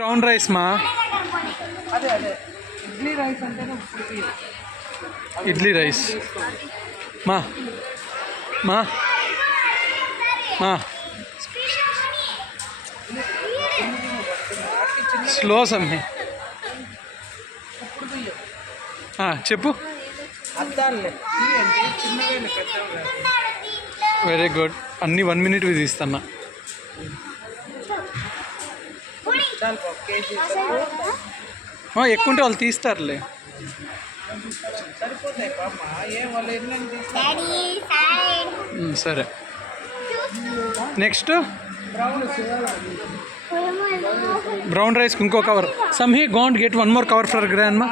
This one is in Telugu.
బ్రౌన్ రైస్ మా అదే అదే ఇడ్లీ రైస్ అంటేనే ఉడికి ఇడ్లీ రైస్ మా మా మా స్లో సమ్మె చెప్పు. అద్దాలే అంటే చిన్నగా పెద్దగా. Very good. అన్నీ 1 minute తీస్తున్నా. ఎక్కువ ఉంటే వాళ్ళు తీస్తారులే. సరిపోతాయి పాప ఏం వాళ్ళు సరే. నెక్స్ట్ బ్రౌన్ రైస్కి ఇంకో cover. Some he గోంట్ get 1 more cover for grand మా.